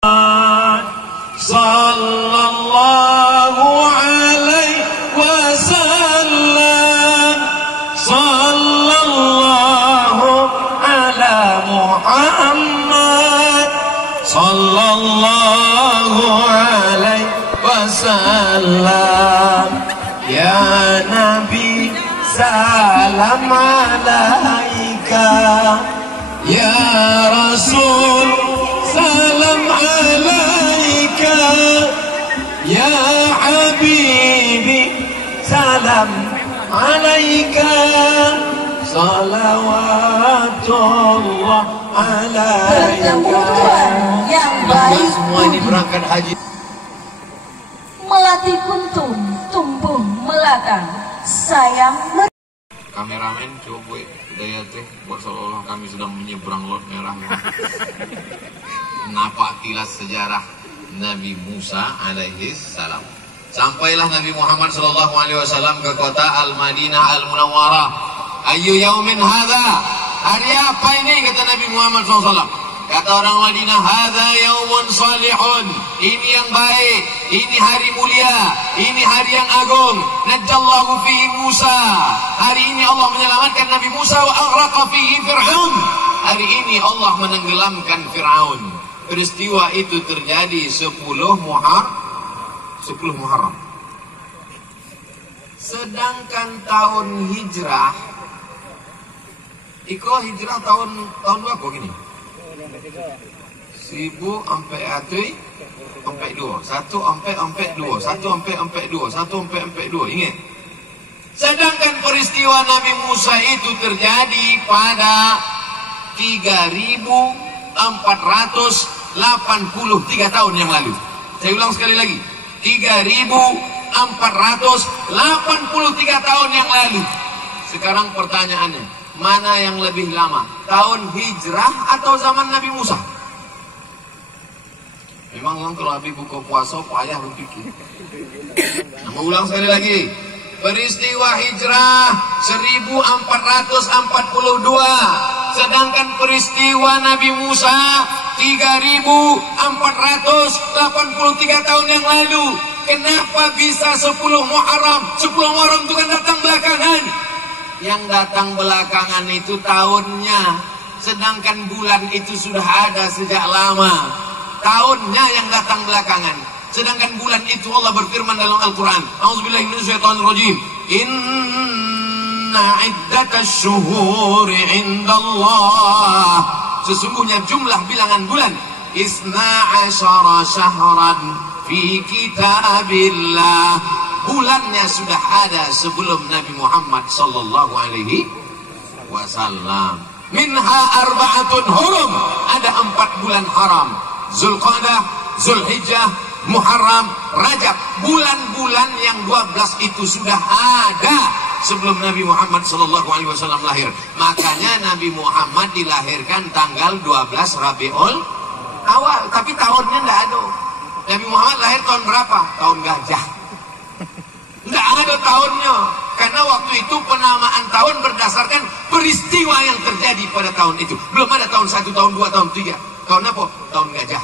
sallallahu alaihi wasallam, sallallahu ala Muhammad, sallallahu alaihi wasallam. Ya Nabi salam alaika, ya Rasul salam alaika, ya Habibi salam alaika, salawatullah alaika. Yang baik semua ini berangkat haji, melatih kuntum tumbuh melata sayang. Kameramen coba daya teh buat seolah kami sedang menyeberang laut merah. Napak tilas sejarah Nabi Musa alaihi salam. Sampailah Nabi Muhammad sallallahu alaihi wasallam ke kota Al-Madinah Al-Munawwarah. Ayyu yaumin hadza? Hari apa ini, kata Nabi Muhammad SAW. Kata orang Madinah, hadza yaumun salihun. Ini yang baik, ini hari mulia, ini hari yang agung. Najjallahu fihi Musa. Hari ini Allah menyelamatkan Nabi Musa wa aghraqa fihi Fir'aun. Hari ini Allah menenggelamkan Fir'aun. Peristiwa itu terjadi 10 Muharram. Sedangkan tahun hijrah, hijrah tahun berapa gini? 1000 sampai 2, 1 ingat. Sedangkan peristiwa Nabi Musa itu terjadi pada 3483 tahun yang lalu. Saya ulang sekali lagi, 3483 tahun yang lalu. Sekarang pertanyaannya, mana yang lebih lama? Tahun hijrah atau zaman Nabi Musa? Memang orang kalau habis buka puasa payah berpikir. Mau ulang sekali lagi. Peristiwa hijrah 1442. Sedangkan peristiwa Nabi Musa 3483 tahun yang lalu. Kenapa bisa 10 Muharram? 10 Muharram itu kan datang belakangan. Yang datang belakangan itu tahunnya, sedangkan bulan itu sudah ada sejak lama. Tahunnya yang datang belakangan, sedangkan bulan itu Allah berfirman dalam Al-Quran, A'udzubillahi minasyaitonirrajim, inna iddatasy syuhuri indallah, sesungguhnya jumlah bilangan bulan, isna asyara syahran fi kitabillah, bulannya sudah ada sebelum Nabi Muhammad sallallahu alaihi wasallam. Minha arba'atun hurum, ada 4 bulan haram. Zulqa'dah, Zulhijjah, Muharram, Rajab. Bulan-bulan yang 12 itu sudah ada sebelum Nabi Muhammad sallallahu alaihi wasallam lahir. Makanya Nabi Muhammad dilahirkan tanggal 12 Rabiul Awal, tapi tahunnya enggak ada. Nabi Muhammad lahir tahun berapa? Tahun gajah. Tidak ada tahunnya, karena waktu itu penamaan tahun berdasarkan peristiwa yang terjadi pada tahun itu. Belum ada tahun 1, tahun 2, tahun 3. Tahun apa? Tahun gajah.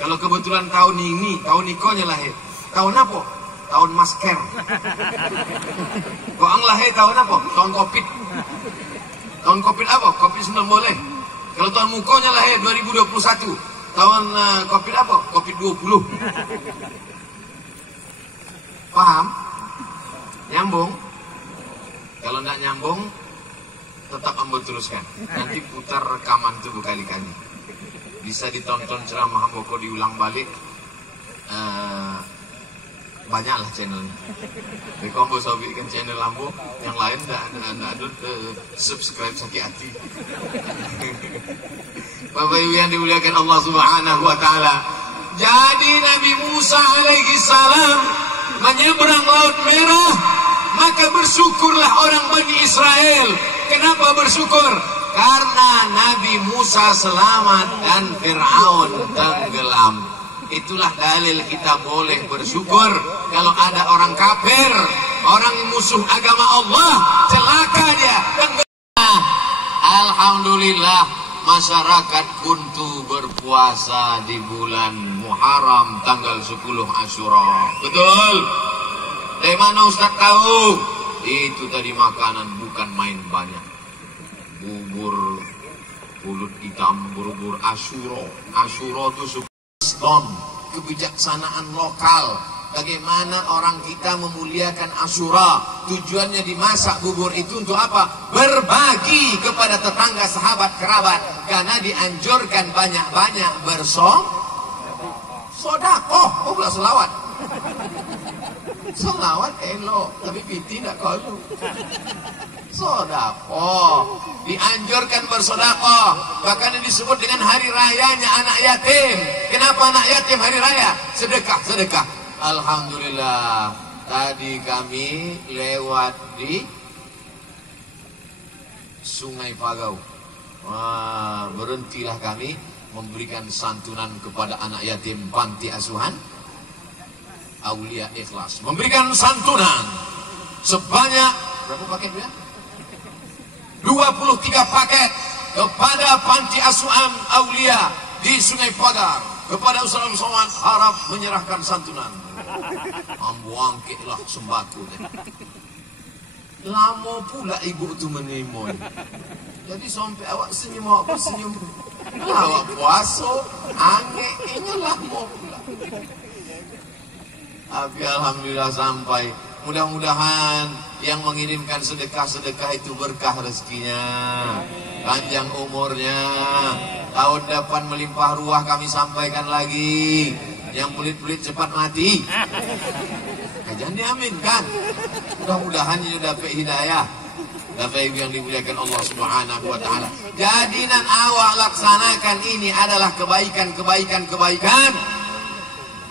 Kalau kebetulan tahun ini, tahun ikonya lahir. Tahun apa? Tahun masker. Koang lahir tahun apa? Tahun Covid. Tahun Covid apa? Covid-19 boleh. Kalau tahun mukonya lahir 2021. Tahun Covid apa? Covid-20. Paham? Nyambung? Kalau tidak nyambung, tetap ambil teruskan. Nanti putar rekaman itu berkali-kali. Bisa ditonton ceramah Mboko diulang balik. Banyaklah channelnya. Jadi kalau mau bikin channel Lambo, yang lain tidak ada subscribe sakit hati. Bapak Ibu yang dimuliakan Allah Subhanahu Wa Taala. Jadi Nabi Musa alaihi salam menyeberang Laut Merah, maka bersyukurlah orang Bani Israel. Kenapa bersyukur? Karena Nabi Musa selamat dan Fir'aun tenggelam. Itulah dalil kita boleh bersyukur. Kalau ada orang kafir, orang musuh agama Allah, celaka dia, tenggelam. Alhamdulillah, masyarakat Kuntu berpuasa di bulan Muharram tanggal 10 Asyura. Betul? Dari mana Ustaz tahu? Itu tadi makanan bukan main banyak. Bubur pulut hitam, bubur Asyura. Asyura itu Islam, kebijaksanaan lokal. Bagaimana orang kita memuliakan Asyura. Tujuannya dimasak bubur itu untuk apa? Berbagi kepada tetangga, sahabat, kerabat. Karena dianjurkan banyak-banyak bersodakoh. Oh, pula selawat. Selawat elok, tapi piti tidak kalau. Sodakoh. Dianjurkan bersodakoh. Bahkan disebut dengan hari rayanya anak yatim. Kenapa anak yatim hari raya? Sedekah, sedekah. Alhamdulillah, tadi kami lewat di Sungai Pagau. Wah, berhentilah kami memberikan santunan kepada anak yatim panti asuhan Aulia Ikhlas. Memberikan santunan sebanyak berapa paketnya? 23 paket kepada panti asuhan Aulia di Sungai Pagar. Kepada usahawan somad harap menyerahkan santunan. Ambo angkitlah sembako. Lama pula ibu tu menimoy. Jadi sampai awak senyum, awak senyum. Awak puasa, angeknya lama pula. Tapi alhamdulillah sampai. Mudah-mudahan yang mengirimkan sedekah-sedekah itu berkah rezekinya, panjang umurnya. Tahun depan melimpah ruah kami sampaikan lagi. Yang pelit-pelit cepat mati. Jangan diaminkan. Mudah-mudahan ini dapat hidayah. Bapak Ibu yang dimuliakan Allah Subhanahu wa taala. Jadi nan awak laksanakan ini adalah kebaikan.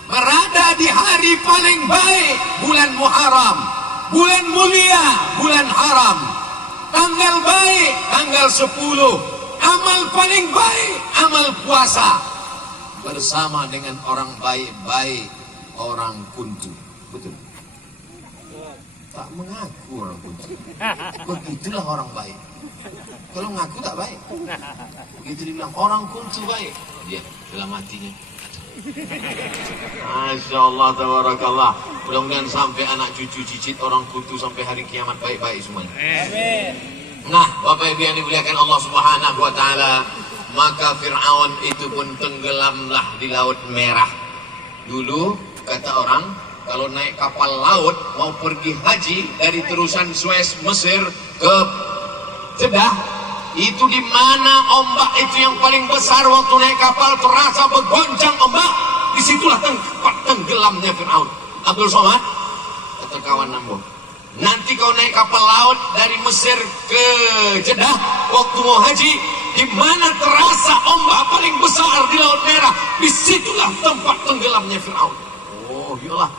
Berada di hari paling baik, bulan Muharram. Bulan mulia, bulan haram. Tanggal baik, tanggal 10. Amal paling baik, amal puasa. Bersama dengan orang baik-baik, orang Kuntu. Betul? Tak mengaku orang Kuntu. Begitulah orang baik. Kalau mengaku tak baik. Begitu dibilang orang Kuntu baik, dia dalam hatinya. Masya Allah, tabarakallah. Mudah-mudahan sampai anak cucu cicit orang Kuntu sampai hari kiamat baik-baik semuanya. Nah, Bapak Ibu yang dimuliakan Allah Subhanahu wa taala, maka Fir'aun itu pun tenggelamlah di Laut Merah. Dulu kata orang, kalau naik kapal laut mau pergi haji dari terusan Suez Mesir ke Jeddah, itu di mana ombak itu yang paling besar waktu naik kapal terasa bergoncang ombak, disitulah tempat tenggelamnya Fir'aun. Abdul Somad kata kawan Nambo, nanti kau naik kapal laut dari Mesir ke Jeddah waktu mau haji, di mana terasa ombak paling besar di Laut Merah, disitulah tempat tenggelamnya Fir'aun. Oh iyalah,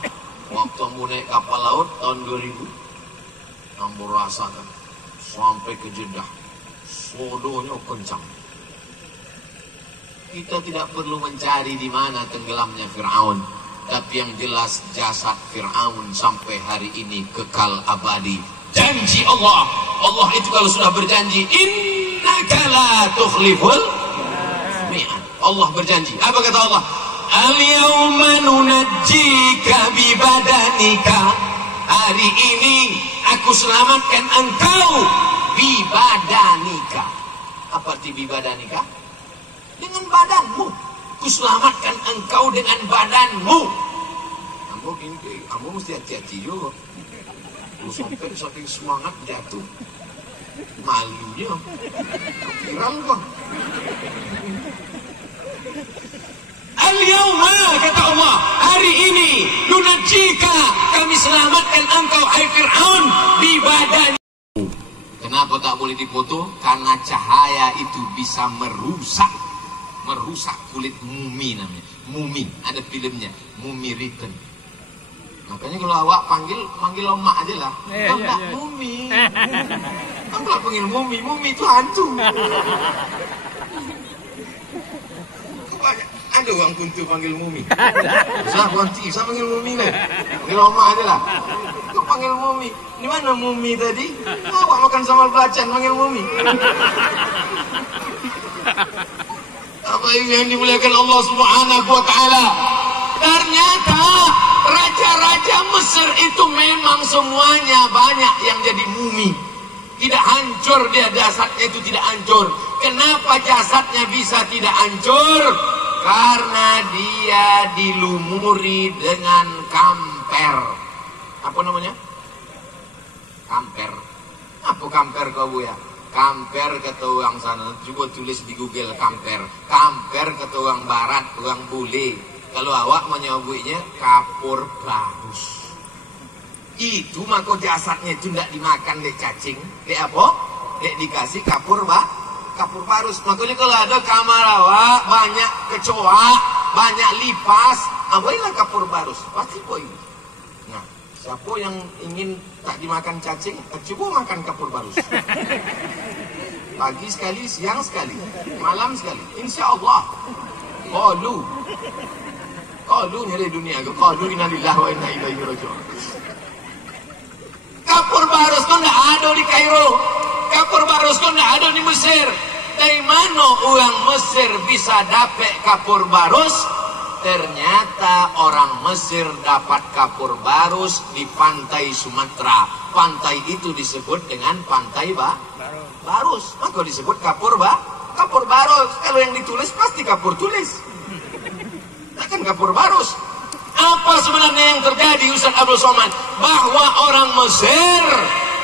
waktu mau naik kapal laut tahun 2000, Nambo rasakan sampai ke Jeddah, sodonya kencang. Kita tidak perlu mencari di mana tenggelamnya Fir'aun, tapi yang jelas jasad Fir'aun sampai hari ini kekal abadi. Janji Allah, Allah itu kalau sudah berjanji, innaka la tukhliful mi'ad. Allah berjanji. Apa kata Allah? Al-yawma nunajjika bi badanika. Hari ini aku selamatkan engkau bi badanika. Apa arti bi badanika? Dengan badanmu. Ku selamatkan engkau dengan badanmu. Kamu mesti hati-hati juga. Lu sampai saking semangat jatuh. Malunya viral kok. Al-yawma kata Allah, hari ini nunajjika, kami selamatkan engkau hai Fir'aun bi badani. Kenapa tak boleh dipoto? Karena cahaya itu bisa merusak kulit mumi namanya. Mumi, ada filmnya, Mumi Return. Makanya kalau awak panggil emak aja lah. Kan enggak mumi. Kamu lah panggil mumi itu hantu. Ada orang Kuntu panggil mumi. Saya panggil mumi nih. Panggil emak aja lah. Kau panggil mumi. Di mana mumi tadi? Awak makan sambal belacan panggil mumi. Apa yang dimuliakan Allah Subhanahu wa taala? Ternyata raja-raja Mesir itu memang semuanya banyak yang jadi mumi. Tidak hancur dia, jasadnya itu tidak hancur. Kenapa jasadnya bisa tidak hancur? Karena dia dilumuri dengan kamper. Apa namanya? Kamper. Apa kamper kau bu ya? Kamper kata orang sana, coba tulis di Google kamper. Kamper kata orang barat, orang bule. Kalau awak menyebutnya kapur barus. Itu maka jasadnya itu tidak dimakan dek cacing, dek apa? Dek dikasih kapur barus. Makanya kalau ada kamar awak banyak kecoa, banyak lipas, awailah kapur barus. Pasti poin. Nah, siapa yang ingin tak dimakan cacing, coba makan kapur barus. Pagi sekali, siang sekali, malam sekali. Insya Allah. Qalu nyari dunia. Qalu inna lillahi wa inna ilaihi raji'un. Kapur barus kau tidak ada di Kairo. Kapur barus kau tidak ada di Mesir. Dari mana orang Mesir bisa dapat kapur barus? Ternyata orang Mesir dapat kapur barus di pantai Sumatera. Pantai itu disebut dengan pantai barus. Maka disebut kapur barus. Kalau yang ditulis pasti kapur tulis. Kan kapur barus. Apa sebenarnya yang terjadi Ustaz Abdul Somad? Bahwa orang Mesir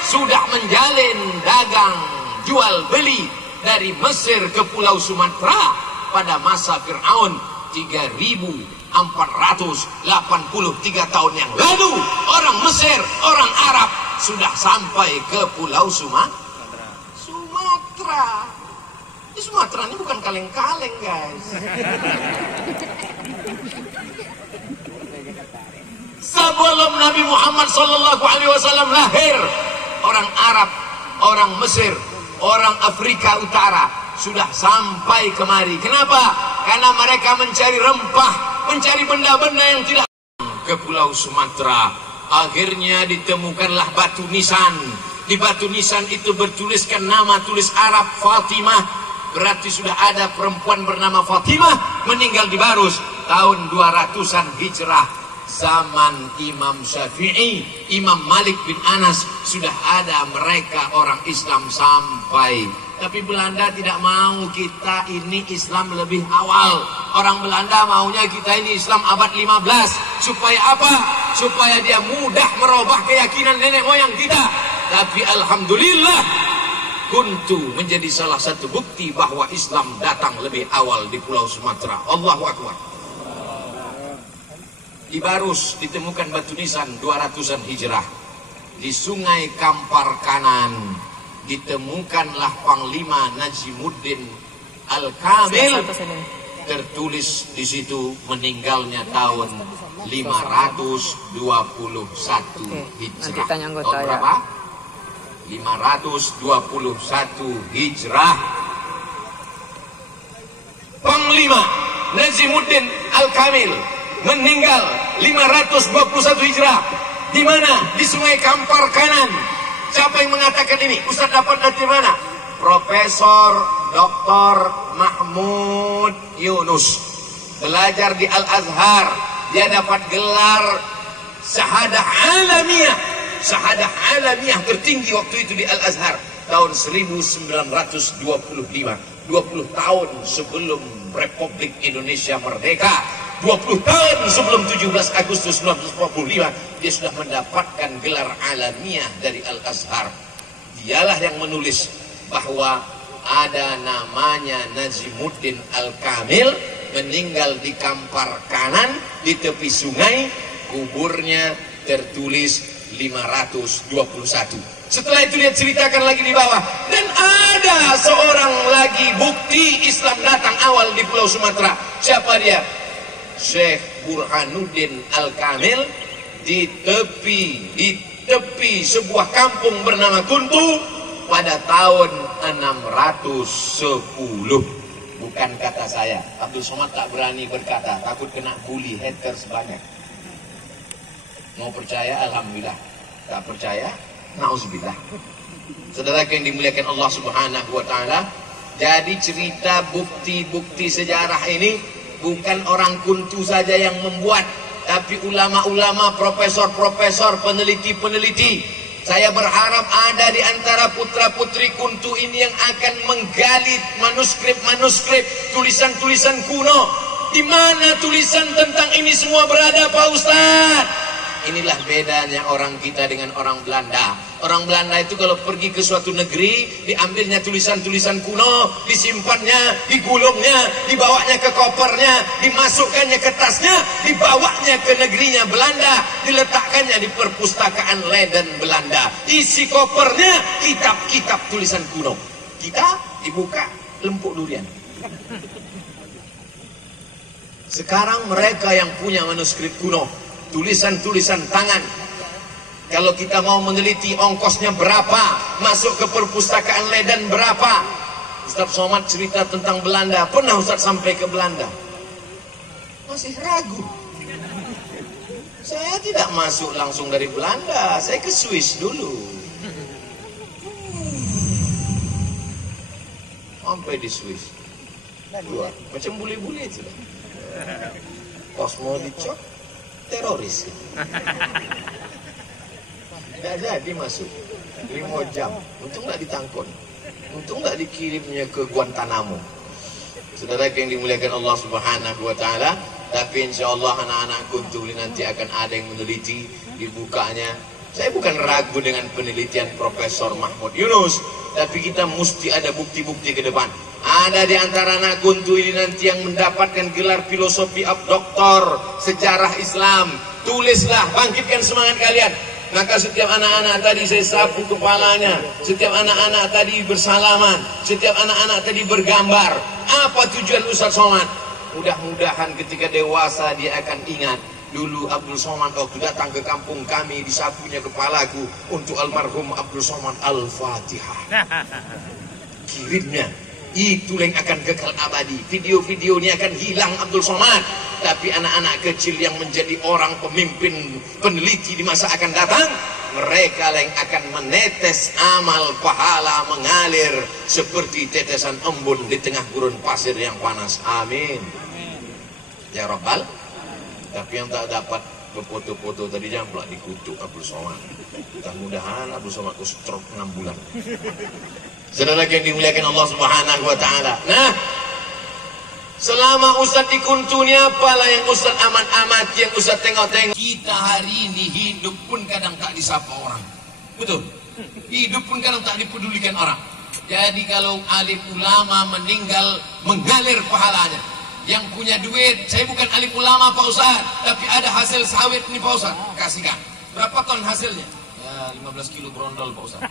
sudah menjalin dagang jual beli dari Mesir ke Pulau Sumatera pada masa Fir'aun 3.483 tahun yang lalu. Orang Mesir, orang Arab sudah sampai ke Pulau Sumatera. Di Sumatera ini bukan kaleng-kaleng guys. Sebelum Nabi Muhammad SAW lahir, orang Arab, orang Mesir, orang Afrika Utara sudah sampai kemari. Kenapa? Karena mereka mencari rempah, mencari benda-benda yang tidak ke Pulau Sumatera. Akhirnya ditemukanlah batu nisan. Di batu nisan itu bertuliskan nama tulis Arab Fatimah. Berarti sudah ada perempuan bernama Fatimah meninggal di Barus tahun 200-an Hijrah. Zaman Imam Syafi'i, Imam Malik bin Anas, sudah ada mereka orang Islam sampai. Tapi Belanda tidak mau kita ini Islam lebih awal. Orang Belanda maunya kita ini Islam abad 15. Supaya apa? Supaya dia mudah merubah keyakinan nenek moyang kita. Tapi Alhamdulillah, kuntu menjadi salah satu bukti bahwa Islam datang lebih awal di Pulau Sumatera. Allahu Akbar. Di Barus ditemukan batu nisan 200-an Hijrah. Di Sungai Kampar Kanan ditemukanlah Panglima Najimuddin Al-Kamil. Tertulis di situ meninggalnya tahun 521 Hijrah. Tahun berapa? 521 Hijrah. Panglima Najimuddin Al-Kamil meninggal 521 Hijrah. Di mana? Di Sungai Kampar Kanan. Siapa yang mengatakan ini? Ustaz dapat dari mana? Profesor Dr. Mahmud Yunus. Belajar di Al-Azhar. Dia dapat gelar Syahadah Alamiah. Syahadah Alamiah tertinggi waktu itu di Al-Azhar. Tahun 1925. 20 tahun sebelum Republik Indonesia merdeka. 20 tahun sebelum 17 Agustus 1945 dia sudah mendapatkan gelar alamiah dari Al-Azhar. Dialah yang menulis bahwa ada namanya Najimuddin Al-Kamil meninggal di Kampar Kanan di tepi sungai, kuburnya tertulis 521. Setelah itu dia ceritakan lagi di bawah, dan ada seorang lagi bukti Islam datang awal di Pulau Sumatera. Siapa dia? Syekh Burhanuddin Al-Kamil di tepi sebuah kampung bernama Kuntu pada tahun 610. Bukan kata saya. Abdul Somad tak berani berkata, takut kena bully haters banyak. Mau percaya, alhamdulillah. Tak percaya, nauzubillah. Saudara yang dimuliakan Allah Subhanahu wa taala, Jadi cerita bukti-bukti sejarah ini bukan orang kuntu saja yang membuat, tapi ulama-ulama, profesor-profesor, peneliti-peneliti. Saya berharap ada di antara putra-putri kuntu ini yang akan menggali manuskrip-manuskrip, tulisan-tulisan kuno. Di mana tulisan tentang ini semua berada, Pak Ustadz? Inilah bedanya orang kita dengan orang Belanda. Orang Belanda itu kalau pergi ke suatu negeri, diambilnya tulisan-tulisan kuno, disimpannya, digulungnya, dibawanya ke kopernya, dimasukkannya ke tasnya, dibawanya ke negerinya Belanda, diletakkannya di perpustakaan Leiden Belanda. Isi kopernya kitab-kitab tulisan kuno. Kita dibuka lempuk durian. Sekarang mereka yang punya manuskrip kuno, tulisan-tulisan tangan, kalau kita mau meneliti ongkosnya berapa, masuk ke perpustakaan Leiden berapa. Ustaz Somad cerita tentang Belanda, pernah Ustaz sampai ke Belanda? Masih ragu. Saya tidak masuk langsung dari Belanda, saya ke Swiss dulu. Sampai di Swiss, macam bule-bule itu. Pas mau dicok, teroris. Tidak jadi masuk 5 jam. Untung nggak ditangkon. Untung nggak dikirimnya ke Guantanamo. Saudara yang dimuliakan Allah Subhanahu wa Ta'ala. Tapi insya Allah anak-anak kuntu nanti akan ada yang meneliti, dibukanya. Saya bukan ragu dengan penelitian Profesor Mahmud Yunus, tapi kita mesti ada bukti-bukti ke depan. Ada di antara anak kuntu ini nanti yang mendapatkan gelar filosofi doktor sejarah Islam. Tulislah, bangkitkan semangat kalian. Maka setiap anak-anak tadi saya sapu kepalanya, setiap anak-anak tadi bersalaman, setiap anak-anak tadi bergambar. Apa tujuan Ustaz Somad? Mudah-mudahan ketika dewasa dia akan ingat, dulu Abdul Somad waktu datang ke kampung kami, disapunya kepalaku untuk almarhum Abdul Somad Al-Fatihah. Kirimnya, itu yang akan kekal abadi. Video-video ini akan hilang Abdul Somad, tapi anak-anak kecil yang menjadi orang pemimpin peneliti di masa akan datang, mereka yang akan menetes amal pahala mengalir seperti tetesan embun di tengah gurun pasir yang panas. Amin ya Rabbal. Tapi yang tak dapat foto-foto tadi jangan pula dikutuk Abdul Somad. Mudah-mudahan Abdul Somad stroke 6 bulan. Saudara yang dimuliakan Allah Subhanahu wa Ta'ala. Nah, selama Ustaz di kuntu ini apalah yang Ustaz amat-amati, yang Ustaz tengok-tengok. Kita hari ini hidup pun kadang tak disapa orang. Betul? Hidup pun kadang tak dipedulikan orang. Jadi kalau alim ulama meninggal, mengalir pahalanya. Yang punya duit, saya bukan alim ulama Pak Ustaz, tapi ada hasil sawit nih Pak Ustaz, kasihkan. Berapa ton hasilnya? Ya 15 kilo brondol Pak Ustaz.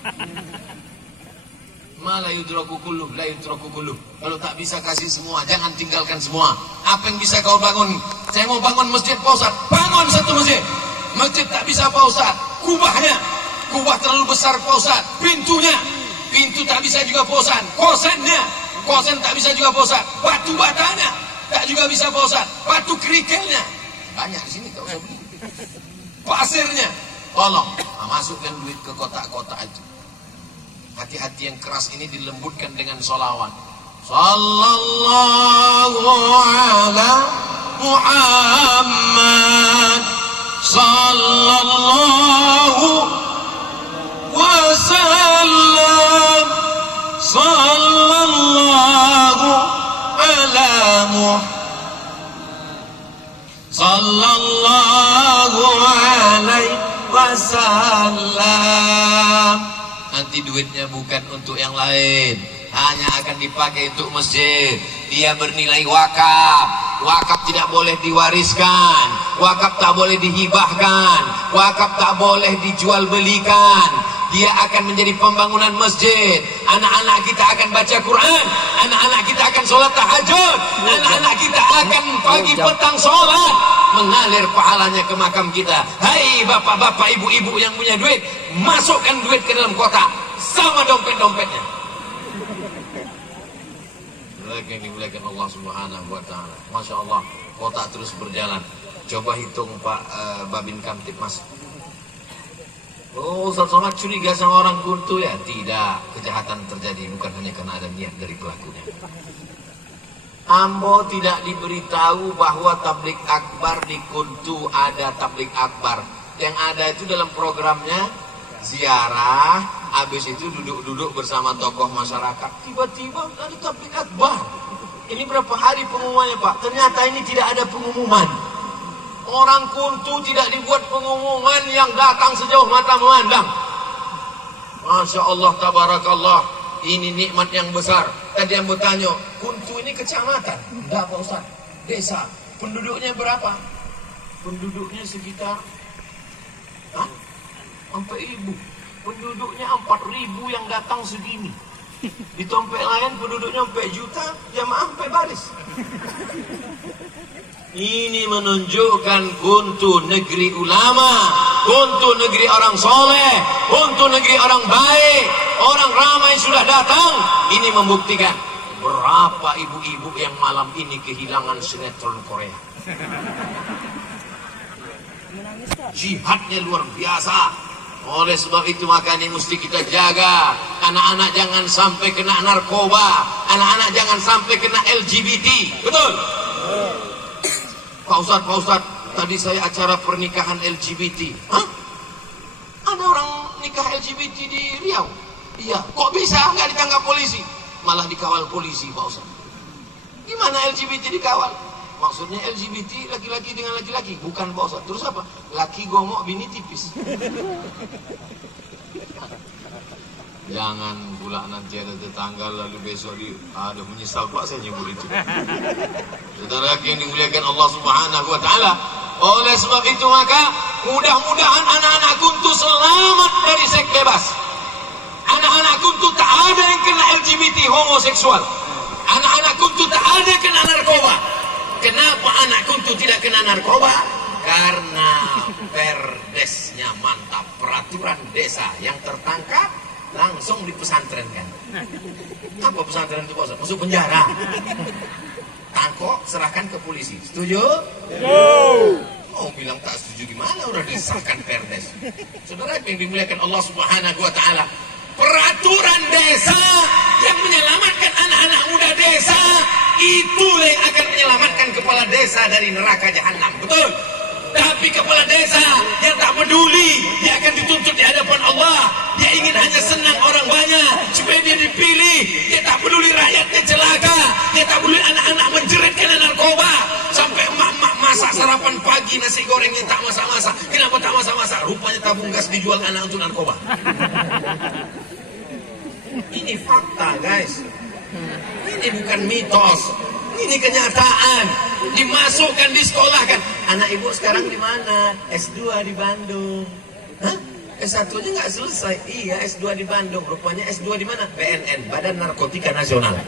La yudraku kulluh, la yudraku kulluh. Kalau tak bisa kasih semua, jangan tinggalkan semua. Apa yang bisa kau bangun? Saya mau bangun masjid Pak Ustaz. Bangun satu masjid. Masjid tak bisa Pak Ustaz. Kubahnya, kubah terlalu besar Pak Ustaz. Pintunya, pintu tak bisa juga Pak Ustaz. Kosennya, kosen tak bisa juga Pak Ustaz. Batu batanya tak juga bisa Pak Ustaz. Batu kerikelnya banyak di sini, tak usah beli. Pasirnya, tolong masukkan duit ke kotak-kotak itu. Hati-hati yang keras ini dilembutkan dengan sholawat. Sallallahu ala Muhammad, sallallahu wasallam, sallallahu ala Muhammad, sallallahu alaihi wasallam. Nanti duitnya bukan untuk yang lain, hanya akan dipakai untuk masjid. Dia bernilai wakaf. Wakaf tidak boleh diwariskan, wakaf tak boleh dihibahkan, wakaf tak boleh dijual belikan. Dia akan menjadi pembangunan masjid. Anak-anak kita akan baca Quran, anak-anak kita akan sholat tahajud, anak-anak kita akan pagi petang sholat, mengalir pahalanya ke makam kita. Hai bapak-bapak, ibu-ibu yang punya duit, masukkan duit ke dalam kotak sama dompet-dompetnya. Yang dimuliakan Allah Subhanahu wa Ta'ala. Masya Allah, kotak terus berjalan. Coba hitung Pak Babin Kamtip Mas. Oh, Ustaz Somad curiga sama orang kuntu ya? Tidak, kejahatan terjadi bukan hanya karena ada niat dari pelakunya. Ambo tidak diberitahu bahwa tablik akbar di kuntu ada tablik akbar. Yang ada itu dalam programnya ziarah, habis itu duduk-duduk bersama tokoh masyarakat. Tiba-tiba ada tablik akbar. Ini berapa hari pengumumannya, Pak? Ternyata ini tidak ada pengumuman. Orang kuntu tidak dibuat pengumuman, yang datang sejauh mata memandang. Masya Allah, tabarakallah. Ini nikmat yang besar. Tadi yang bertanya, kuntu ini kecamatan? Enggak, Pak Ustaz. Desa. Penduduknya berapa? Penduduknya sekitar 4.000. Penduduknya 4.000 yang datang segini. Di tempat lain penduduknya 4 juta, jamaah 4 baris. Ini menunjukkan kuntu negeri ulama, kuntu negeri orang soleh, kuntu negeri orang baik. Orang ramai sudah datang. Ini membuktikan berapa ibu-ibu yang malam ini kehilangan sinetron Korea. Jihadnya luar biasa. Oleh sebab itu maka ini mesti kita jaga. Anak-anak jangan sampai kena narkoba. Anak-anak jangan sampai kena LGBT. Betul? Pak Ustadz, tadi saya acara pernikahan LGBT. Hah? Ada orang nikah LGBT di Riau? Iya. Kok bisa nggak ditangkap polisi? Malah dikawal polisi, Pak Ustadz. Gimana LGBT dikawal? Maksudnya LGBT laki-laki dengan laki-laki, bukan Pak Ustadz. Terus apa? Laki gomok, bini tipis. Jangan pula nanti ada tetangga lalu besok ada menyesal Pak saya nyebut itu. Saudara yang dimuliakan Allah Subhanahu wa taala. Oleh sebab itu maka mudah-mudahan anak-anak kuntu selamat dari seks bebas. Anak-anak kuntu tak ada yang kena LGBT homoseksual. Anak-anak kuntu tak ada yang kena narkoba. Kenapa anak kuntu tidak kena narkoba? Karena perdesnya mantap. Peraturan desa yang tertangkap langsung dipesantrenkan. Apa pesantren itu, Pak? Masuk penjara. Tangkok serahkan ke polisi. Setuju? Oh, bilang tak setuju gimana? Udah disahkan perdes. Saudara yang dimuliakan Allah Subhanahu wa taala, peraturan desa yang menyelamatkan anak-anak muda desa, itu yang akan menyelamatkan kepala desa dari neraka jahanam. Betul? Tapi kepala desa yang tak peduli, dia akan dituntut di hadapan Allah. Dia ingin hanya senang orang banyak supaya dia dipilih. Dia tak peduli rakyatnya celaka. Dia tak peduli anak-anak menjerit kena narkoba. Sampai emak-emak masak sarapan pagi nasi goreng yang tak masak-masak. Kenapa tak masak-masak? Rupanya tabung gas dijual anak untuk narkoba. Ini fakta, guys. Ini bukan mitos. Ini kenyataan. Dimasukkan, disekolahkan. Anak ibu sekarang di mana? S2 di Bandung. Hah? S1-nya nggak selesai. Iya, S2 di Bandung. Rupanya S2 di mana? BNN, Badan Narkotika Nasional.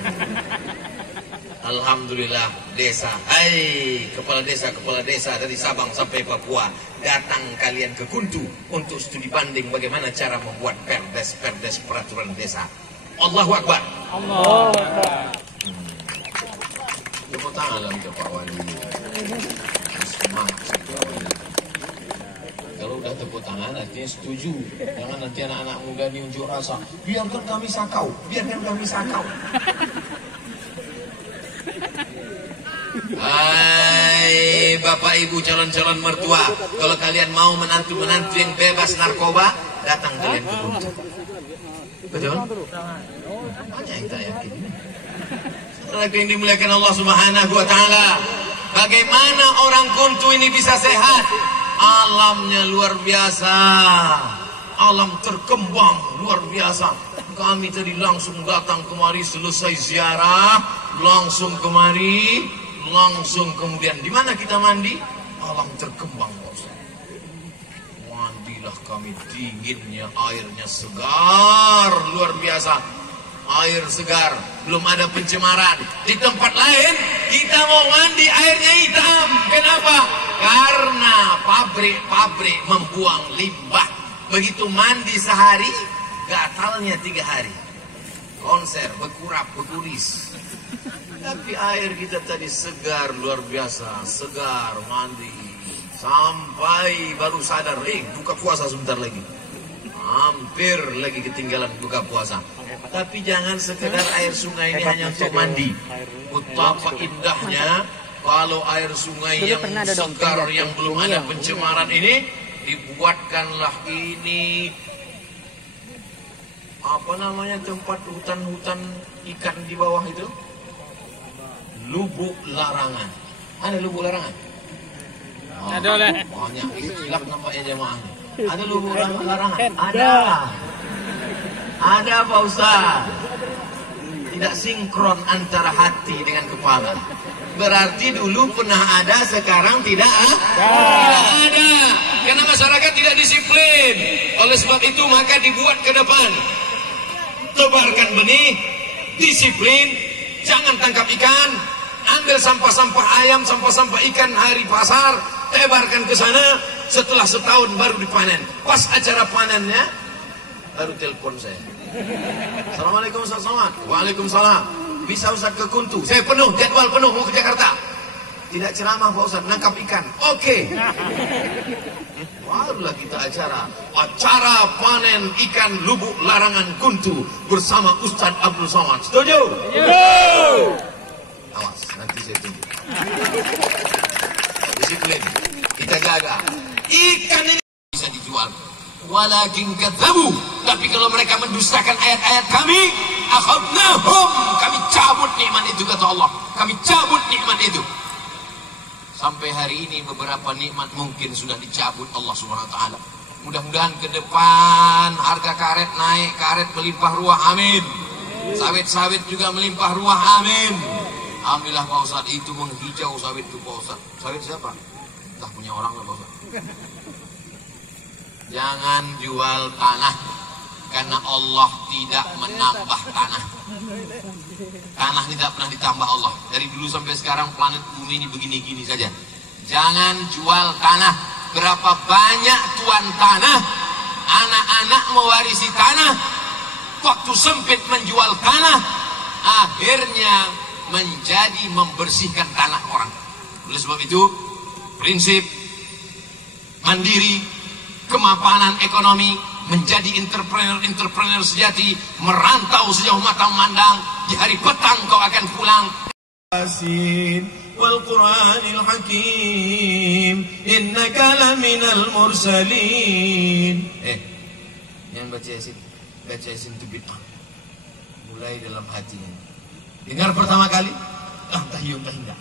Alhamdulillah, desa. Hai, kepala desa dari Sabang sampai Papua. Datang kalian ke Kuntu untuk studi banding bagaimana cara membuat perdes peraturan desa. Allahu Akbar. Allahu Akbar. Tepuk tangan lah untuk Pak Wali. Semangat Pak Wali. Kalau udah tepuk tangan artinya setuju. Jangan nanti anak-anak muda ini unjuk rasa. Biarkan kami sakau. Hai Bapak Ibu calon-calon mertua, kalau kalian mau menantu-menantu yang bebas narkoba, datang kalian ke Kuntu. Betul? Banyak yang tak yakin. Yang dimuliakan Allah Subhanahu wa taala. Bagaimana orang Kuntu ini bisa sehat? Alamnya luar biasa. Alam terkembang luar biasa. Kami tadi langsung datang kemari selesai ziarah, langsung kemari, langsung kemudian di mana kita mandi? Alam terkembang, Bos. Mandilah kami, dinginnya, airnya segar luar biasa. Air segar, belum ada pencemaran. Di tempat lain kita mau mandi airnya hitam. Kenapa? Karena pabrik membuang limbah. Begitu mandi sehari, gatalnya 3 hari. Konser, bekurap, bekuris. Tapi air kita tadi segar luar biasa, segar mandi. Sampai baru sadar, buka puasa sebentar lagi. hampir lagi ketinggalan buka puasa. Tapi jangan sekedar air sungai ini hanya untuk mandi. Betapa indahnya kalau air sungai yang segar, yang belum ada pencemaran ini, dibuatkanlah ini apa namanya tempat hutan-hutan ikan di bawah itu, lubuk larangan. Ada lubuk larangan? Ada oleh. Banyak. Silap nampaknya jemaahnya. Ada lubuk larangan? Ada. Ada Pak Ustaz. Tidak sinkron antara hati dengan kepala. Berarti dulu pernah ada, sekarang tidak ada. Karena masyarakat tidak disiplin. Oleh sebab itu maka dibuat ke depan. Tebarkan benih, disiplin, jangan tangkap ikan, ambil sampah-sampah ayam, sampah-sampah ikan hari pasar, tebarkan ke sana. Setelah setahun baru dipanen. Pas acara panennya baru telepon saya. Assalamualaikum Ustaz Somad. Waalaikumsalam. Bisa Ustaz ke Kuntu? Saya penuh, jadwal penuh mau ke Jakarta. Tidak ceramah Pak Ustaz, nangkap ikan. Oke. Barulah kita acara panen ikan lubuk larangan Kuntu bersama Ustaz Abdul Somad. Setuju? Awas, nanti saya tunggu. Disiplin, kita jaga. Ikan ini bisa dijual. Walakin kadzabu, tapi kalau mereka mendustakan ayat-ayat kami, akhadnahum, kami cabut nikmat itu, kata Allah. Kami cabut nikmat itu. Sampai hari ini beberapa nikmat mungkin sudah dicabut Allah Subhanahu wa taala. Mudah-mudahan ke depan harga karet naik, karet melimpah ruah, amin. Sawit-sawit juga melimpah ruah, amin. Alhamdulillah Pak Ustaz, itu menghijau sawit itu Pak Ustaz. Sawit siapa? Entah punya orang lah Pak Ustaz. Jangan jual tanah, karena Allah tidak menambah tanah. Tanah tidak pernah ditambah Allah. Dari dulu sampai sekarang planet bumi ini begini-gini saja. Jangan jual tanah. Berapa banyak tuan tanah, anak-anak mewarisi tanah, waktu sempit menjual tanah, akhirnya menjadi membersihkan tanah orang. Oleh sebab itu, prinsip mandiri, kemapanan ekonomi, menjadi entrepreneur sejati, merantau sejauh mata memandang. Di hari petang kau akan pulang. Yasin wal Qur'anil Hakim, innaka laminal mursalin. Yang baca Yasin itu bid'ah. Mulai dalam hatinya. Dengar pertama kali, tahyum tahindah.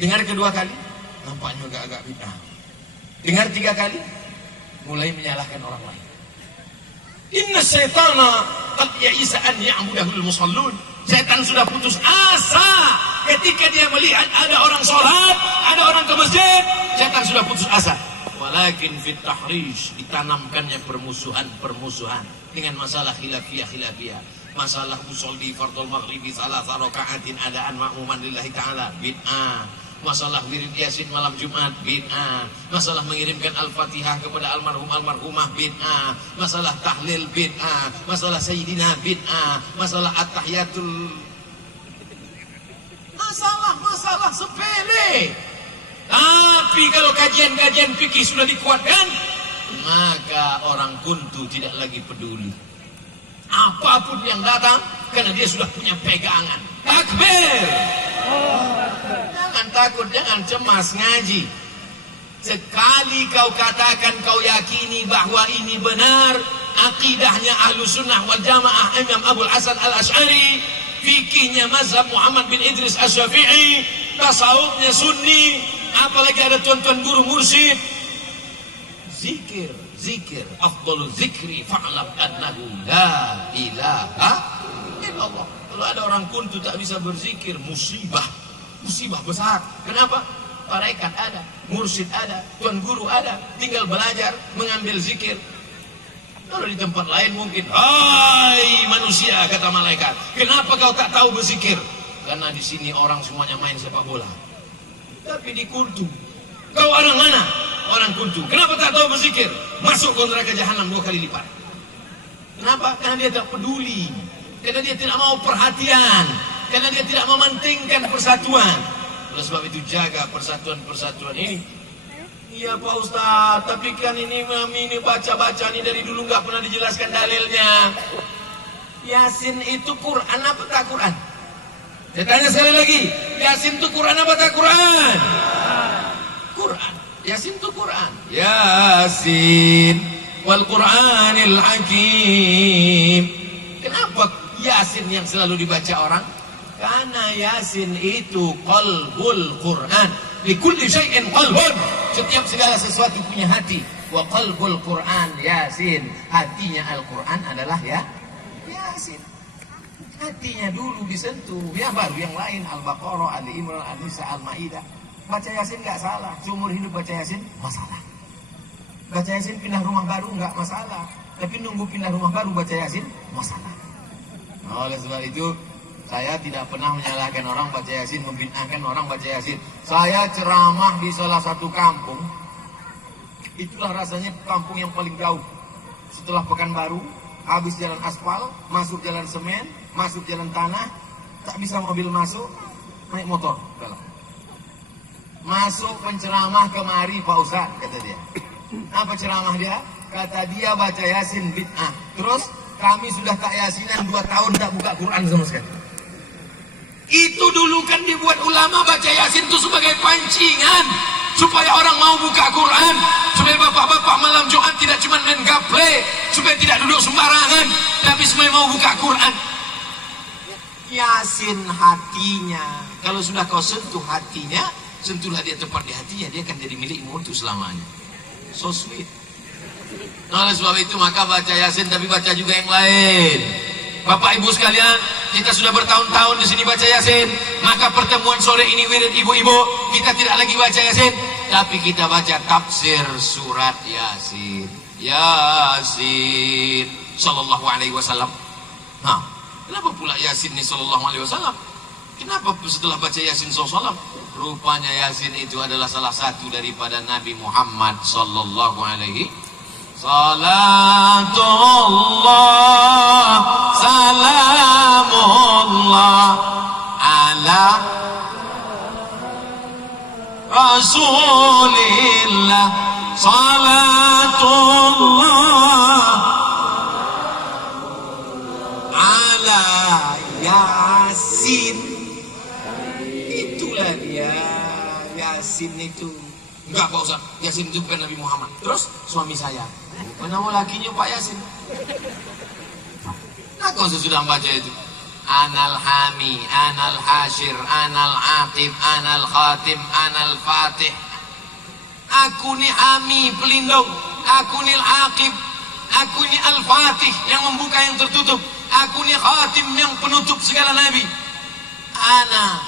Dengar kedua kali, nampaknya agak bid'ah. Dengar tiga kali, mulai menyalahkan orang lain. Inna syaitana qad ya'isa an ya'budahul musallun. Setan sudah putus asa ketika dia melihat ada orang sholat, ada orang ke masjid. Setan sudah putus asa. Walakin fit tahrish, ditanamkannya permusuhan dengan masalah khilafiyah. Masalah usolli fardul maghribi salah raka'atin adaan ma'muman lillahi ta'ala, bid'ah. Masalah wirid Yasin malam Jumat, bid'ah. Masalah mengirimkan Al-Fatihah kepada almarhumah, bid'ah. Masalah tahlil, bid'ah. Masalah Sayyidina, bid'ah. Masalah At-Tahiyatul, masalah sepele. Tapi kalau kajian-kajian fikih sudah dikuatkan, maka orang kuntu tidak lagi peduli apapun yang datang, karena dia sudah punya pegangan. Takbir. Jangan takut, jangan cemas ngaji. Sekali kau katakan, kau yakini bahwa ini benar, akidahnya Ahlus Sunnah wal Jamaah Imam Abul Hasan Al-Asy'ari, fikihnya mazhab Muhammad bin Idris Asy-Syafi'i, tasawufnya Sunni, apalagi ada tuan-tuan guru mursyid. Zikir, afdhalu zikri fa'lam annahu la ilaha illallah. Kalau ada orang kuntu tak bisa berzikir, musibah besar. Kenapa? Tarekat ada, mursyid ada, tuan guru ada, tinggal belajar, mengambil zikir. Kalau di tempat lain mungkin, hai manusia, kata malaikat, kenapa kau tak tahu berzikir? Karena di sini orang semuanya main sepak bola. Tapi di kuntu, kau orang mana? Orang kuntu. Kenapa tak tahu berzikir? Masuk ke neraka jahanam 2 kali lipat. Kenapa? Karena dia tak peduli. Karena dia tidak mau perhatian. Karena dia tidak mementingkan persatuan. Oleh sebab itu jaga persatuan-persatuan ini. Iya Pak Ustadz, tapi kan ini mami ini baca-baca nih dari dulu nggak pernah dijelaskan dalilnya. Yasin itu Quran apa tak Quran? Saya tanya sekali lagi, Yasin itu Quran apa tak Quran? Quran. Yasin itu Quran. Yasin wal Quranil Hakim. Kenapa Yasin yang selalu dibaca orang? Karena Yasin itu qalbul Quran. Likulli syai'in qalbun. Setiap segala sesuatu punya hati. Wa qalbul Quran Yasin. Hatinya Al-Quran adalah Yasin. Hatinya dulu disentuh, ya baru yang lain Al-Baqarah, Ali Imran, An-Nisa, Al-Maidah. Baca Yasin nggak salah, seumur hidup baca Yasin masalah. Baca Yasin pindah rumah baru nggak masalah, tapi nunggu pindah rumah baru baca Yasin masalah. Nah, oleh sebab itu saya tidak pernah menyalahkan orang baca Yasin, membid'ahkan orang baca Yasin. Saya ceramah di salah satu kampung, itulah rasanya kampung yang paling jauh setelah Pekanbaru. Habis jalan aspal, masuk jalan semen, masuk jalan tanah, tak bisa mobil masuk, naik motor dalam. Masuk penceramah kemari Pak Ustadz, kata dia. Apa ceramah dia? Kata dia baca Yasin bid'ah. Terus kami sudah tak Yasinan 2 tahun tak buka Quran sama sekali. Itu dulu kan dibuat ulama baca Yasin itu sebagai pancingan supaya orang mau buka Quran, supaya bapak-bapak malam Jumat tidak cuma main gaple, supaya tidak duduk sembarangan, tapi supaya mau buka Quran. Yasin hatinya, kalau sudah kau sentuh hatinya, sentuhlah dia tepat di hatinya, dia akan jadi milikmu untuk selamanya. So sweet. Nah, oleh sebab itu maka baca Yasin, tapi baca juga yang lain. Bapak ibu sekalian, kita sudah bertahun-tahun di sini baca Yasin. Maka pertemuan sore ini wirid ibu-ibu, kita tidak lagi baca Yasin, tapi kita baca tafsir surat Yasin. Yasin sallallahu alaihi wasallam. Nah, kenapa pula Yasin ini sallallahu alaihi wasallam? Kenapa setelah baca Yasin sallallahu alaihi wasallam? Rupanya Yasin itu adalah salah satu daripada Nabi Muhammad sallallahu alaihi Salatullah salamullah ala Rasulillah. Salatullah ala Yasin. Itulah dia Yasin itu. Enggak Pak Ustaz, Yasin itu bukan Nabi Muhammad. Terus suami saya, nama lakinya Pak Yasin. Nah kau sudah membaca itu. Anal hami, anal hashir, anal aqib, anal khatim, anal fatih. Aku ni hami, pelindung. Aku ni aqib. Aku ni al-fatih, yang membuka yang tertutup. Aku ni khatim, yang penutup segala nabi. Ana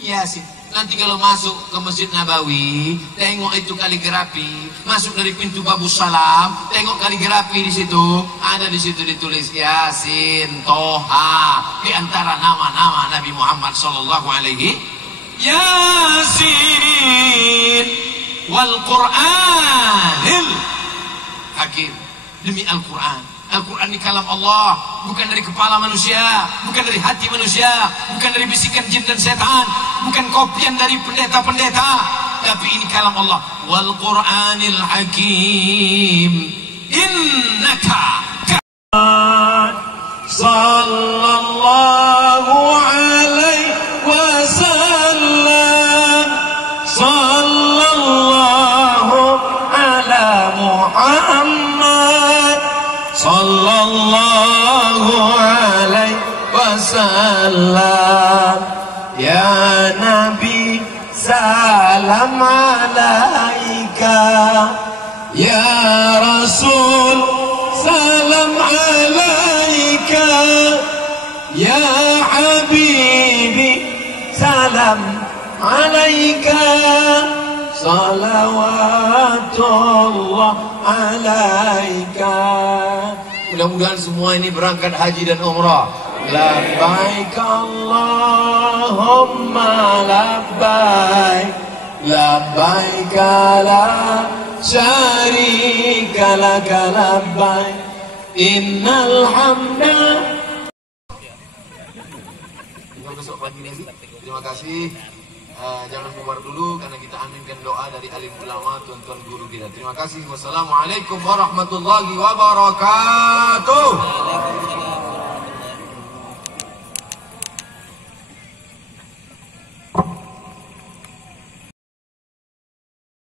Yasin. Nanti kalau masuk ke Masjid Nabawi, tengok itu kaligrafi, masuk dari pintu Babus Salam, tengok kaligrafi di situ, ada di situ ditulis Yasin, Toha, di antara nama-nama Nabi Muhammad sallallahu alaihi Yasin wal Qur'anil Hakim. Demi Al-Quran. Al-Quran ini kalam Allah, bukan dari kepala manusia, bukan dari hati manusia, bukan dari bisikan jin dan setan, bukan kopian dari pendeta-pendeta, tapi ini kalam Allah. Wal Qur'anil Hakim. Innaka sallallahu alaihi wasallam. Sallallahu ala Muhammad. Sallallahu alaihi wasallam. Ya Nabi salam alaika. Ya Rasul salam alaika. Ya Habibi salam alaika. Salawatullah alaika. Mudah-mudahan semua ini berangkat haji dan umrah. Labbaik Allahumma labbaik. Labbaik la syarika laka labbaik. Innal hamda. Besok pagi nanti. Terima kasih. jangan bubar dulu karena kita aminkan doa dari alim ulama, tuan-tuan guru kita. Terima kasih. Wassalamualaikum warahmatullahi wabarakatuh.